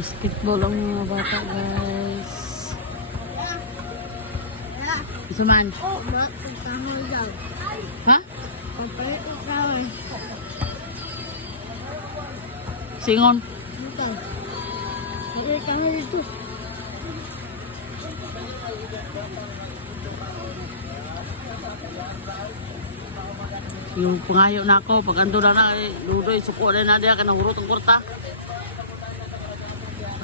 Basketball ang mga bata, guys. Isuman? Ha? Singon? Yung pangayo na ako, pag ando na ludoy, suko rin na diya, kanahurot ang kurta.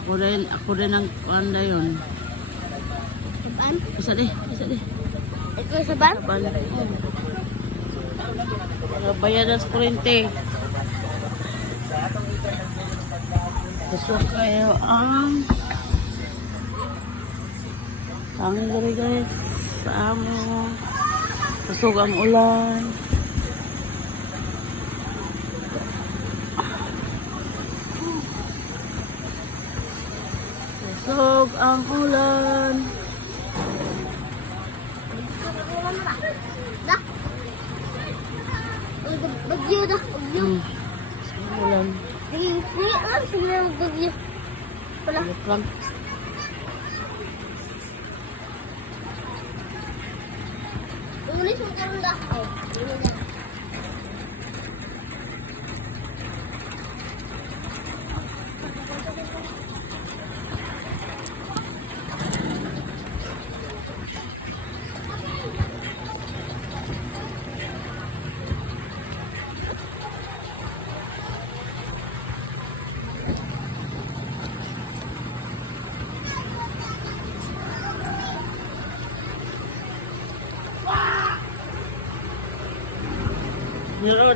Ako rin ang kanda yun. Saban? Isa di. Ikaw saban? Saban. Bayadan sa kurente. Gusto kayo ang tangin dali guys sa amo. Kusog ang ulan. Kusog ang ulan. Dah. Bagyo dah. Bagyo. Ulan. Ini kan segala bagyo. Pala. Lang. Ini sudah dah. Ini dah.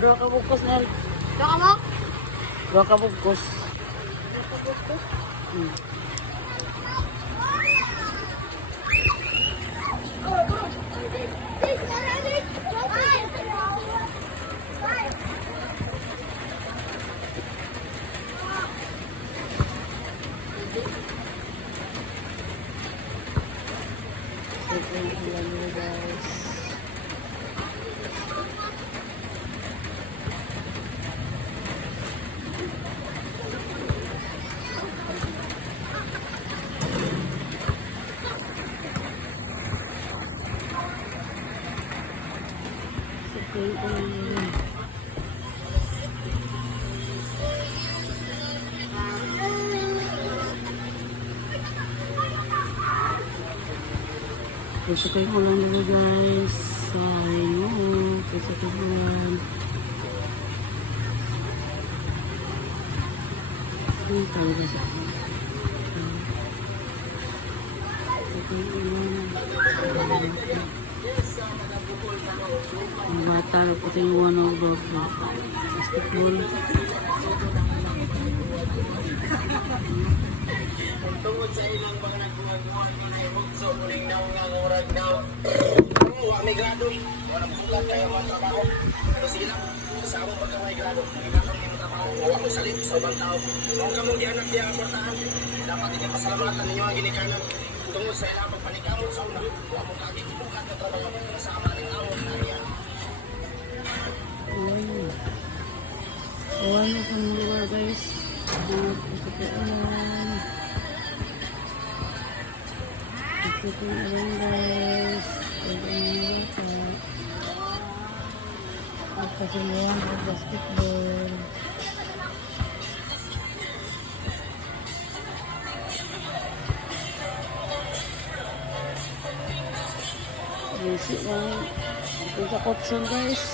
Dua ka bungkus Nel. Dah kamu? Dua ka bungkus. Gusto kayo ulan nila guys. Ayun. Gusto kayo ulan. Ayun talaga sa akin. Gusto kayo ulan. Ang bata ko tinguan ng basketball. Tungod sa ilang mga nagbuhat-buhat ay bugso muling naungang urag daw. Wa may grado, wala bulat kayo mga trabaho. Pero sila, sa among pagkamay grado, nagkakaroon ng trabaho, wa mo salit sa ubang tao. Kung kamo di anak diya aportahan, dapat din pasalamatan ninyo ang ginikanan. Tungod sa ilang pagpanikamot sa una, wa mo kagit bukat na trabaho sa amaling awon na riyan. Uwan na sa lugar guys. Gusto kayo ulan. Gusto kayo ulan guys. Pagkasimuhan ng basketball. Basic lang. Ito sa Kotson guys.